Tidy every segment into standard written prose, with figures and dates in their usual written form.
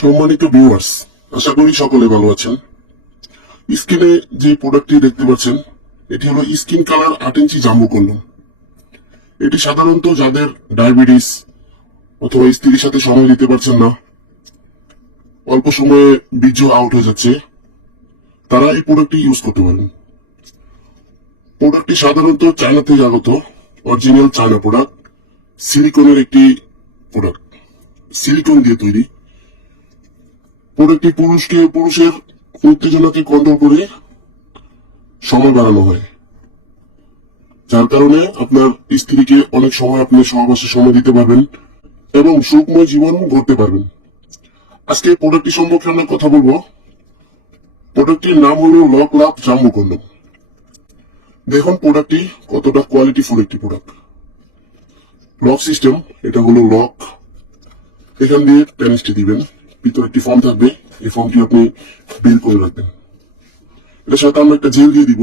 সম্মানিত ভিউয়ার্স, আশা করি সকলে ভালো আছেন। স্ক্রিনে যে প্রোডাক্টটি দেখতে পাচ্ছেন এটি হলো স্কিন কালার 8 ইঞ্চি জাম্বো কন্ডম। এটি সাধারণত যাদের ডায়াবেটিস অথবা স্ত্রীর সাথে সময় দিতে পারছেন না, অল্প সময়ে বীর্য আউট হয়ে যাচ্ছে, তারা এই প্রোডাক্টটি ইউজ করতে পারেন। প্রোডাক্টটি সাধারণত চায়না থেকে আগত, অরিজিনাল চায়না প্রোডাক্ট, সিলিকনের একটি প্রোডাক্ট, সিলিকন দিয়ে তৈরি। প্রোডাক্টটি পুরুষের উত্তেজনাকে কন্ট্রোল করে সময় বাড়ানো হয়, যার কারণে আপনার স্ত্রীকে অনেক সময় আপনি সহবাসে সময় দিতে পারবেন এবং সুখময় জীবন গড়তে পারবেন। আজকে এই প্রোডাক্টটি সম্পর্কে আমরা কথা বলবো। প্রোডাক্টটির নাম হলো লক লাভ জাম্বো কন্ডম। দেখুন প্রোডাক্টটি কতটা কোয়ালিটিফুল একটি প্রোডাক্ট। লক সিস্টেম, এটা হলো লক, এখান দিয়ে পেনিসটি দিবেন, ভিতরে একটি ফর্ম থাকবে, এই ফর্মটি আপনি বের করে রাখবেন। এটার সাথে আমরা একটা জেল দিয়ে দিব,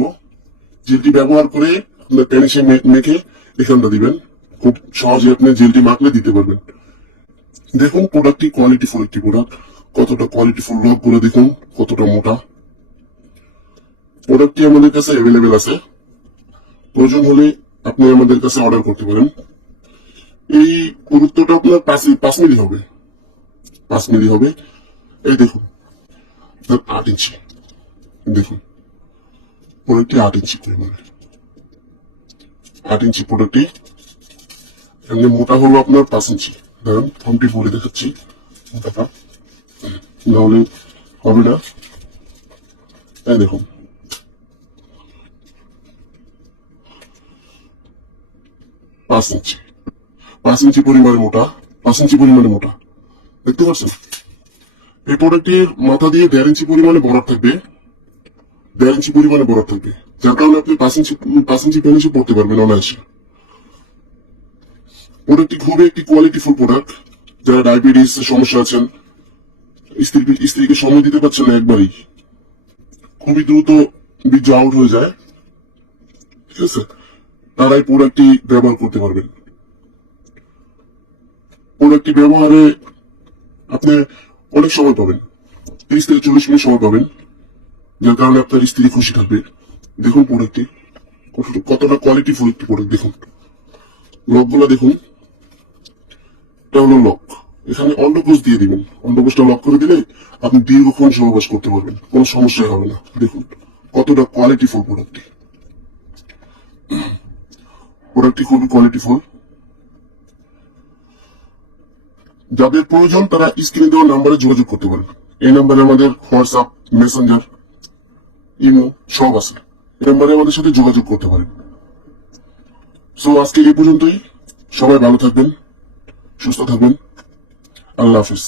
জেলটি ব্যবহার করে আপনার পেনিসে মেখে এখানটা দিবেন। খুব সহজে আপনি জেলটি মাখলে দিতে পারবেন। দেখুন প্রোডাক্টটি কোয়ালিটিফুল একটি প্রোডাক্ট, কতটা কোয়ালিটিফুল, লক গুলো দেখুন কতটা মোটা। প্রোডাক্টটি আমাদের কাছে অ্যাভেলেবেল আছে, প্রয়োজন হলে আপনি আমাদের কাছে অর্ডার করতে পারেন। এই গুরুত্বটা আপনার 5 মিলি হবে, 5 মিলি হবে। এই দেখুন 8 ইঞ্চি, দেখুন প্রোডাক্টটি 8 ইঞ্চি পরিমাণে, 8 ইঞ্চি প্রোডাক্টটি। এমনি মোটা হলো আপনার 5 ইঞ্চি। ধরুন ফর্মটি পরে দেখাচ্ছি, মোটাটা নাহলে হবে না। এই দেখুন 5 ইঞ্চি, 5 ইঞ্চি পরিমাণে মোটা, 5 ইঞ্চি পরিমাণে মোটা, দেখতে পাচ্ছেন। এই প্রোডাক্টের মাথা দিয়ে 1.5 ইঞ্চি পরিমাণে বরফ থাকবে, 1.5 ইঞ্চি পরিমাণে বরফ থাকবে, যার কারণে আপনি 5 ইঞ্চি পেনিসে পড়তে পারবেন অনায়াসে। প্রোডাক্টটি খুবই একটি কোয়ালিটিফুল প্রোডাক্ট। যারা ডায়াবেটিস সমস্যা আছেন, স্ত্রীকে সময় দিতে পারছেন না একবারই, খুবই দ্রুত বীর্য আউট হয়ে যায়, ঠিক আছে, তারা এই প্রোডাক্টটি ব্যবহার করতে পারবেন। প্রোডাক্টটি ব্যবহারে আপনি অনেক সময় পাবেন, 30 থেকে 40 মিনিট সময় পাবেন, যার কারণে আপনার স্ত্রী খুশি থাকবে। দেখুন প্রোডাক্টটি কতটা কোয়ালিটিফুল একটি প্রোডাক্ট। দেখুন লকগুলো দেখুন, এটা হলো লক। এখানে অন্ডকোষ দিয়ে দিবেন, অন্ডকোষটা লক করে দিলে আপনি দীর্ঘক্ষণ সহবাস করতে পারবেন, কোনো সমস্যা হবে না। দেখুন কতটা কোয়ালিটিফুল প্রোডাক্টটি, প্রোডাক্টটি খুবই কোয়ালিটিফুল। যাদের প্রয়োজন তারা স্ক্রিনে দেওয়া নাম্বারে যোগাযোগ করতে পারেন। এই নাম্বারে আমাদের হোয়াটসঅ্যাপ, মেসেঞ্জার, ইমো সব আছে, এই নাম্বারে আমাদের সাথে যোগাযোগ করতে পারেন। সো আজকে এই পর্যন্তই। সবাই ভালো থাকবেন, সুস্থ থাকবেন। আল্লাহ হাফিজ।